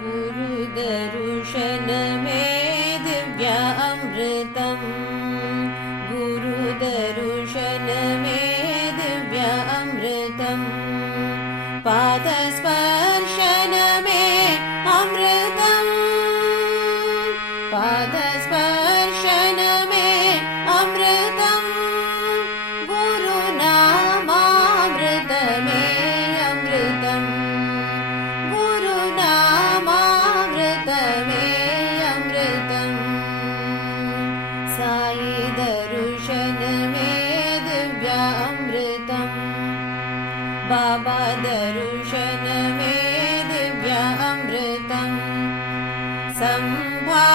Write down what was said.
Gurudarshan मे दिव्या अमृतम् Gurudarshan मे दिव्या अमृतम् पादस्पर्शन मे अमृतम् पादस्पर्शन मे अमृतम् गुरुनामामृत मे अमृतम् गुरुनामामृत मे अमृतम् Sai दर्शन मे दिव्या अमृतम् Baba दर्शन मे दिव्या अमृतम् संभा